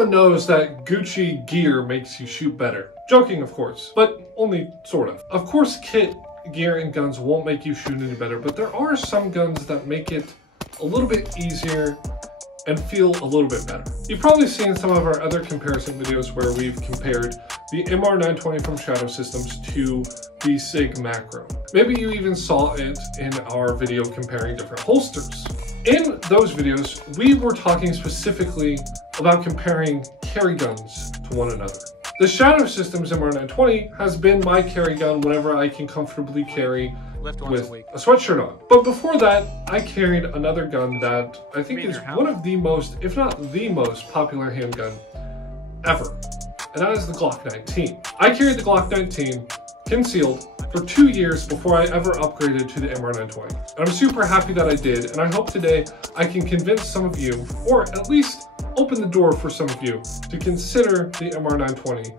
Everyone knows that Gucci gear makes you shoot better. Joking, of course, but only sort of. Of course, kit, gear, and guns won't make you shoot any better, but there are some guns that make it a little bit easier and feel a little bit better. You've probably seen some of our other comparison videos where we've compared the MR920 from Shadow Systems to the SIG Macro. Maybe you even saw it in our video comparing different holsters. In those videos, we were talking specifically about comparing carry guns to one another. The Shadow Systems MR920 has been my carry gun whenever I can comfortably carry with a sweatshirt on. But before that, I carried another gun that I think is one of the most, if not the most popular handgun ever. And that is the Glock 19. I carried the Glock 19 concealed for 2 years before I ever upgraded to the MR920. And I'm super happy that I did, and I hope today I can convince some of you, or at least open the door for some of you, to consider the MR920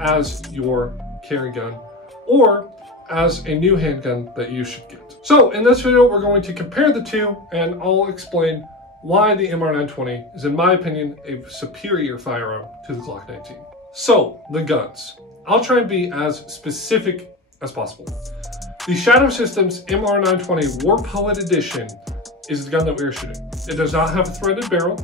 as your carry gun, or as a new handgun that you should get. So in this video, we're going to compare the two, and I'll explain why the MR920 is, in my opinion, a superior firearm to the Glock 19. So, the guns. I'll try and be as specific as possible. The Shadow Systems MR920 War Poet Edition is the gun that we are shooting. It does not have a threaded barrel,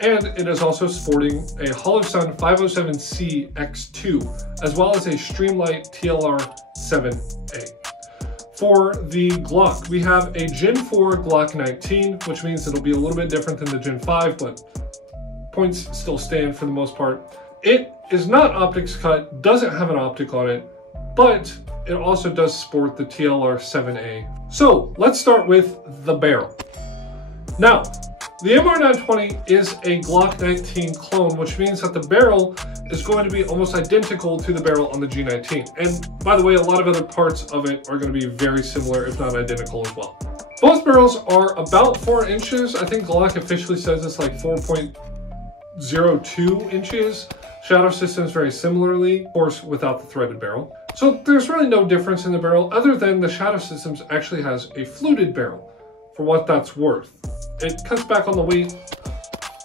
and it is also sporting a HoloSun 507C X2, as well as a Streamlight TLR 7A. For the Glock, we have a Gen 4 Glock 19, which means it'll be a little bit different than the Gen 5, but points still stand for the most part. It is not optics cut, doesn't have an optic on it, but it also does sport the TLR 7A. So let's start with the barrel. Now, the MR920 is a Glock 19 clone, which means that the barrel is going to be almost identical to the barrel on the G19. And by the way, a lot of other parts of it are going to be very similar, if not identical as well. Both barrels are about 4 inches. I think Glock officially says it's like 4.02 inches. Shadow Systems very similarly, of course, without the threaded barrel. So there's really no difference in the barrel other than the Shadow Systems actually has a fluted barrel, for what that's worth. It cuts back on the weight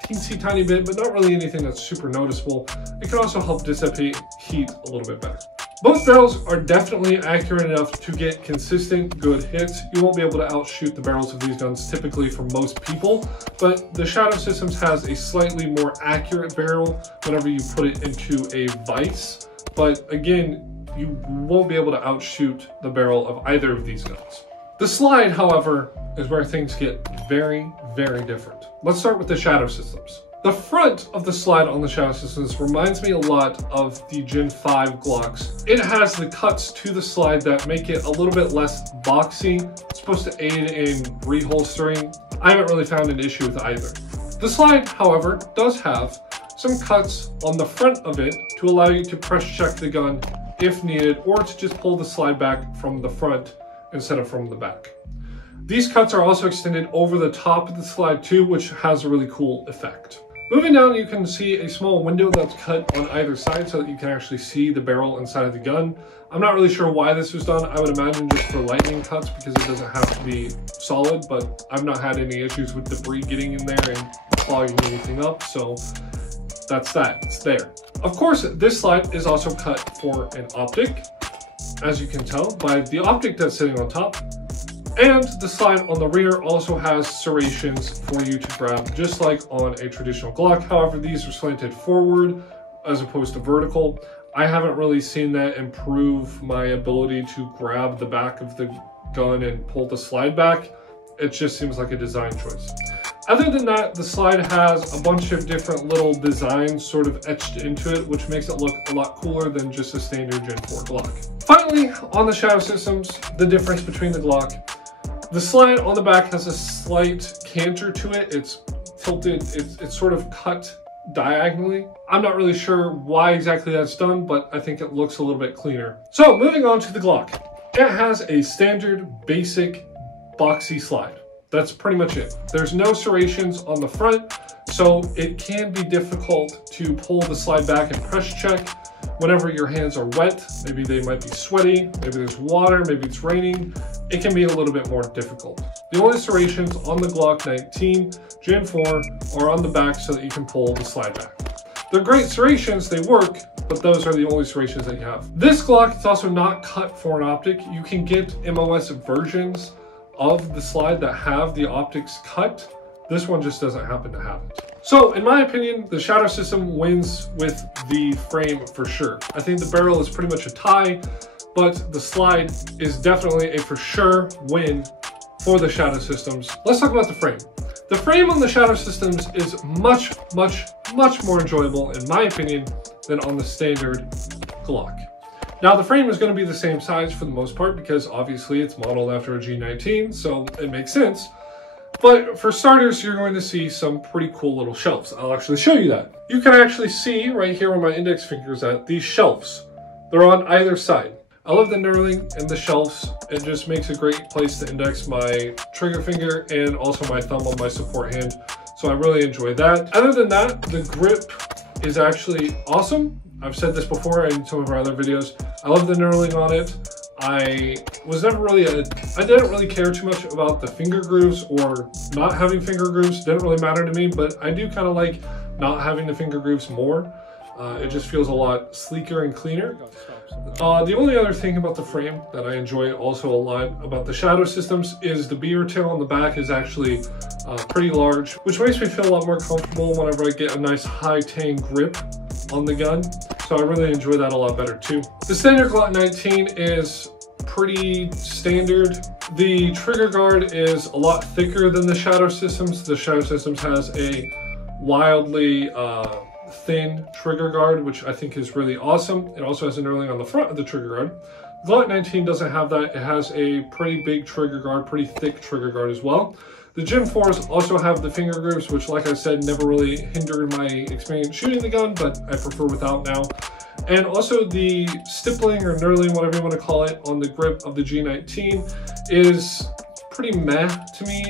teensy tiny bit, but not really anything that's super noticeable. It can also help dissipate heat a little bit better. Both barrels are definitely accurate enough to get consistent, good hits. You won't be able to outshoot the barrels of these guns typically for most people, but the Shadow Systems has a slightly more accurate barrel whenever you put it into a vise. But again, you won't be able to outshoot the barrel of either of these guns. The slide, however, is where things get very, very different. Let's start with the Shadow Systems. The front of the slide on the Shadow Systems reminds me a lot of the Gen 5 Glocks. It has the cuts to the slide that make it a little bit less boxy. It's supposed to aid in reholstering. I haven't really found an issue with either. The slide, however, does have some cuts on the front of it to allow you to press check the gun if needed, or to just pull the slide back from the front instead of from the back. These cuts are also extended over the top of the slide too, which has a really cool effect. Moving down, you can see a small window that's cut on either side so that you can actually see the barrel inside of the gun. I'm not really sure why this was done. I would imagine just for lightning cuts because it doesn't have to be solid, but I've not had any issues with debris getting in there and clogging anything up, so that's that. It's there. Of course, this slide is also cut for an optic, as you can tell by the optic that's sitting on top. And the slide on the rear also has serrations for you to grab, just like on a traditional Glock. However, these are slanted forward as opposed to vertical. I haven't really seen that improve my ability to grab the back of the gun and pull the slide back. It just seems like a design choice. Other than that, the slide has a bunch of different little designs sort of etched into it, which makes it look a lot cooler than just a standard Gen 4 Glock. Finally, on the Shadow Systems, the difference between the Glock. The slide on the back has a slight canter to it. It's tilted, it's sort of cut diagonally. I'm not really sure why exactly that's done, but I think it looks a little bit cleaner. So moving on to the Glock. It has a standard basic boxy slide. That's pretty much it. There's no serrations on the front, so it can be difficult to pull the slide back and press check whenever your hands are wet. Maybe they might be sweaty, maybe there's water, maybe it's raining. It can be a little bit more difficult. The only serrations on the Glock 19 Gen 4 are on the back so that you can pull the slide back. They're great serrations, they work, but those are the only serrations that you have. This Glock is also not cut for an optic. You can get MOS versions of the slide that have the optics cut. This one just doesn't happen to have it. So in my opinion, the Shadow System wins with the frame for sure. I think the barrel is pretty much a tie, but the slide is definitely a for sure win for the Shadow Systems. Let's talk about the frame. The frame on the Shadow Systems is much more enjoyable, in my opinion, than on the standard Glock. Now the frame is going to be the same size for the most part because obviously it's modeled after a G19, so it makes sense. But for starters, you're going to see some pretty cool little shelves. I'll actually show you that. You can actually see right here where my index finger is at, these shelves. They're on either side. I love the knurling and the shelves. It just makes a great place to index my trigger finger and also my thumb on my support hand. So I really enjoy that. Other than that, the grip is actually awesome. I've said this before in some of our other videos. I love the knurling on it. I didn't really care too much about the finger grooves or not having finger grooves. Didn't really matter to me, but I do kind of like not having the finger grooves more. It just feels a lot sleeker and cleaner. The only other thing about the frame that I enjoy also a lot about the Shadow Systems is the beaver tail on the back is actually pretty large, which makes me feel a lot more comfortable whenever I get a nice high tang grip on the gun. So I really enjoy that a lot better too. The standard Glock 19 is pretty standard. The trigger guard is a lot thicker than the Shadow Systems. The Shadow Systems has a wildly thin trigger guard, which I think is really awesome. It also has a knurling on the front of the trigger guard. Glock 19 doesn't have that. It has a pretty big trigger guard, pretty thick trigger guard as well. The Gen 4s also have the finger grooves, which like I said, never really hindered my experience shooting the gun, but I prefer without now. And also the stippling or knurling, whatever you want to call it, on the grip of the G19 is pretty meh to me.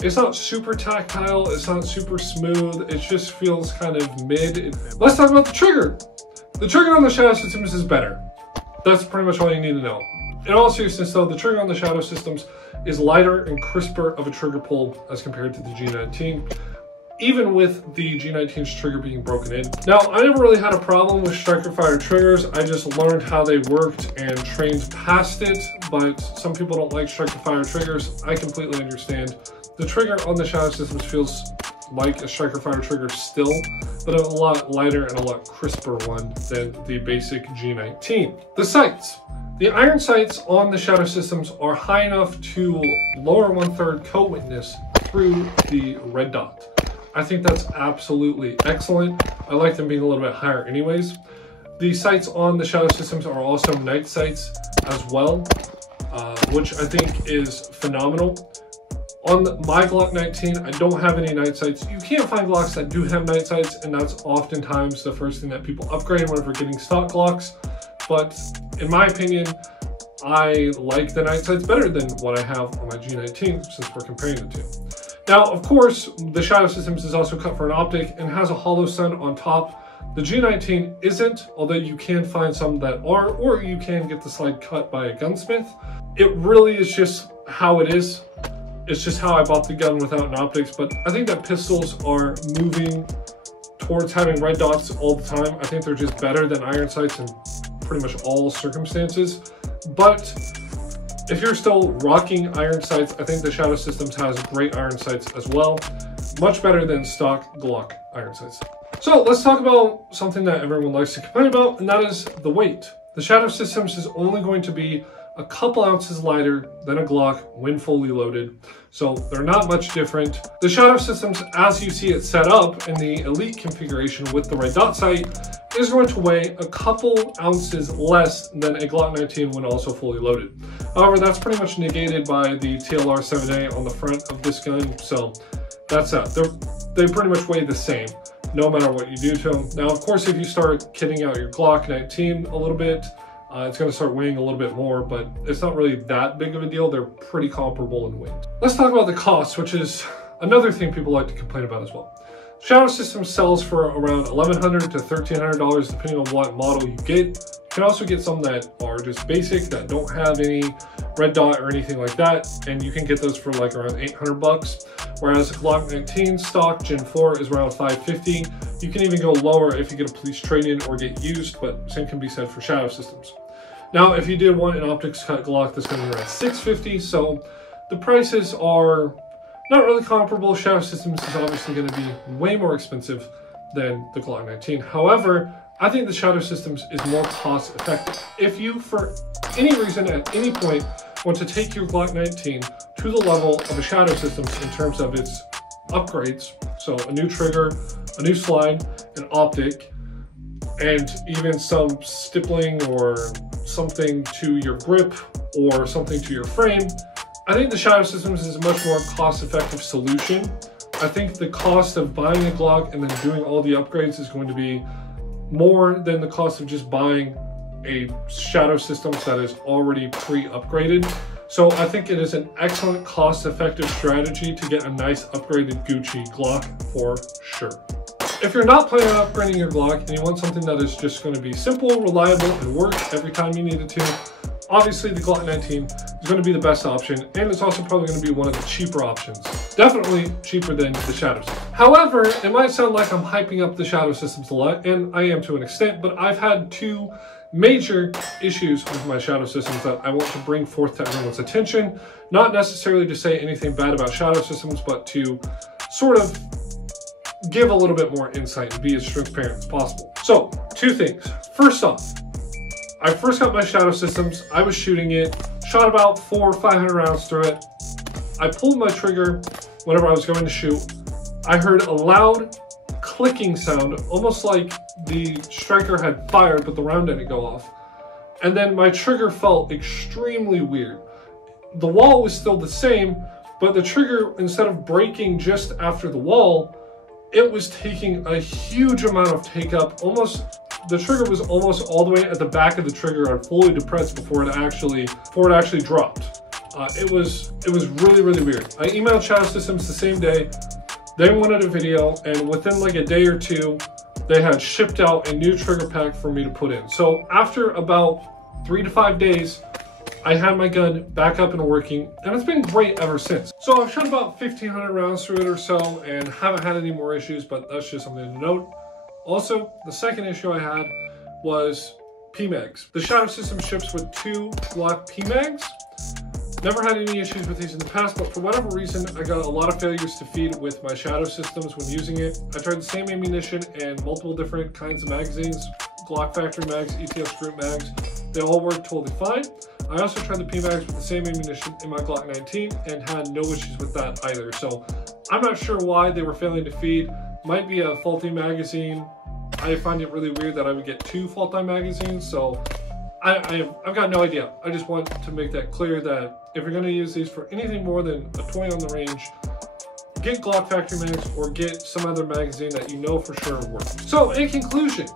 It's not super tactile, it's not super smooth, it just feels kind of mid. Let's talk about the trigger. The trigger on the Shadow Systems is better. That's pretty much all you need to know. In all seriousness though, the trigger on the Shadow Systems is lighter and crisper of a trigger pull as compared to the G19, even with the G19's trigger being broken in. Now, I never really had a problem with striker fire triggers. I just learned how they worked and trained past it, but some people don't like striker fire triggers. I completely understand. The trigger on the Shadow Systems feels like a striker fire trigger still, but a lot lighter and a lot crisper one than the basic G19. The sights. The iron sights on the Shadow Systems are high enough to lower 1/3 co-witness through the red dot. I think that's absolutely excellent. I like them being a little bit higher anyways. The sights on the Shadow Systems are also night sights as well, which I think is phenomenal. On my Glock 19, I don't have any night sights. You can't find Glocks that do have night sights, and that's oftentimes the first thing that people upgrade whenever getting stock Glocks. But in my opinion, I like the night sights better than what I have on my G19 since we're comparing the two. Now, of course, the Shadow Systems is also cut for an optic and has a hollow sun on top. The G19 isn't, although you can find some that are, or you can get the slide cut by a gunsmith. It really is just how it is. It's just how I bought the gun without an optics, but I think that pistols are moving towards having red dots all the time. I think they're just better than iron sights in pretty much all circumstances. But if you're still rocking iron sights, I think the Shadow Systems has great iron sights as well. Much better than stock Glock iron sights. So let's talk about something that everyone likes to complain about, and that is the weight. The Shadow Systems is only going to be a couple ounces lighter than a Glock when fully loaded, so they're not much different. The Shadow Systems, as you see it set up in the Elite configuration with the red dot sight, is going to weigh a couple ounces less than a Glock 19 when also fully loaded. However, that's pretty much negated by the TLR 7A on the front of this gun, so that's that. They pretty much weigh the same, no matter what you do to them. Now, of course, if you start kitting out your Glock 19 a little bit, it's going to start weighing a little bit more, but it's not really that big of a deal. They're pretty comparable in weight. Let's talk about the cost, which is another thing people like to complain about as well. Shadow Systems sells for around $1,100 to $1,300 depending on what model you get. You can also get some that are just basic, that don't have any red dot or anything like that, and you can get those for like around $800 bucks. Whereas Glock 19 stock Gen 4 is around $550. You can even go lower if you get a police trade-in or get used, but same can be said for Shadow Systems. Now, if you did want an optics cut Glock, that's going to be around $650, so the prices are not really comparable. Shadow Systems is obviously going to be way more expensive than the Glock 19. However, I think the Shadow Systems is more cost effective. If you, for any reason, at any point, want to take your Glock 19 to the level of a Shadow Systems in terms of its upgrades, so a new trigger, a new slide, an optic, and even some stippling or something to your grip or something to your frame, I think the Shadow Systems is a much more cost-effective solution. I think the cost of buying a Glock and then doing all the upgrades is going to be more than the cost of just buying a Shadow Systems that is already pre-upgraded. So I think it is an excellent cost-effective strategy to get a nice upgraded Gucci Glock for sure. If you're not planning on upgrading your Glock and you want something that is just going to be simple, reliable, and work every time you need it to, obviously the Glock 19 is going to be the best option, and it's also probably going to be one of the cheaper options. Definitely cheaper than the Shadow Systems. However, it might sound like I'm hyping up the Shadow Systems a lot, and I am to an extent, but I've had two major issues with my Shadow Systems that I want to bring forth to everyone's attention. Not necessarily to say anything bad about Shadow Systems, but to sort of give a little bit more insight and be as transparent as possible. So, two things. First off, I first got my Shadow Systems, I was shooting it, shot about 400 or 500 rounds through it. I pulled my trigger whenever I was going to shoot. I heard a loud clicking sound, almost like the striker had fired, but the round didn't go off. And then my trigger felt extremely weird. The wall was still the same, but the trigger, instead of breaking just after the wall, it was taking a huge amount of take up. The trigger was almost all the way at the back of the trigger and fully depressed before it actually dropped. It was really, really weird. I emailed Shadow Systems the same day. They wanted a video, and within like a day or two, they had shipped out a new trigger pack for me to put in. So after about 3 to 5 days, I had my gun back up and working, and it's been great ever since. So I've shot about 1,500 rounds through it or so, and haven't had any more issues, but that's just something to note. Also, the second issue I had was PMags. The Shadow System ships with 2 Glock PMags. Never had any issues with these in the past, but for whatever reason, I got a lot of failures to feed with my Shadow Systems when using it. I tried the same ammunition and multiple different kinds of magazines, Glock factory mags, ETS group mags. They all worked totally fine. I also tried the PMags with the same ammunition in my Glock 19 and had no issues with that either. So I'm not sure why they were failing to feed. Might be a faulty magazine. I find it really weird that I would get 2 faulty magazines, so I've got no idea. I just want to make that clear that if you're going to use these for anything more than a toy on the range, get Glock factory mags or get some other magazine that you know for sure works. So in conclusion,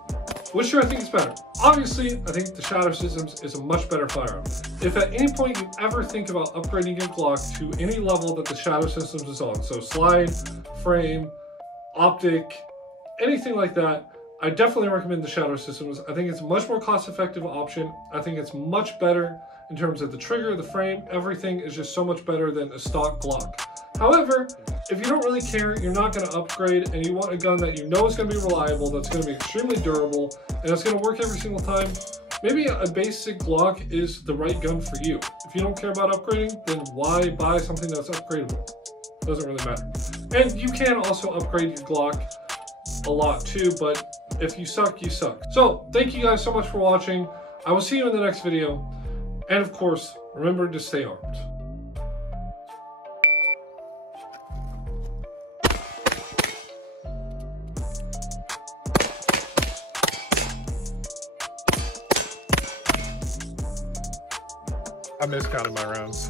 which do I think is better? Obviously, I think the Shadow Systems is a much better firearm. If at any point you ever think about upgrading your Glock to any level that the Shadow Systems is on, so slide, frame, optic, anything like that, I definitely recommend the Shadow Systems. I think it's a much more cost-effective option. I think it's much better in terms of the trigger, the frame, everything is just so much better than a stock Glock. However, if you don't really care, you're not going to upgrade, and you want a gun that you know is going to be reliable, that's going to be extremely durable, and it's going to work every single time, maybe a basic Glock is the right gun for you. If you don't care about upgrading, then why buy something that's upgradable? Doesn't really matter. And you can also upgrade your Glock a lot too, but if you suck, you suck. So thank you guys so much for watching. I will see you in the next video. And of course, remember to stay armed. I miscounted my rounds.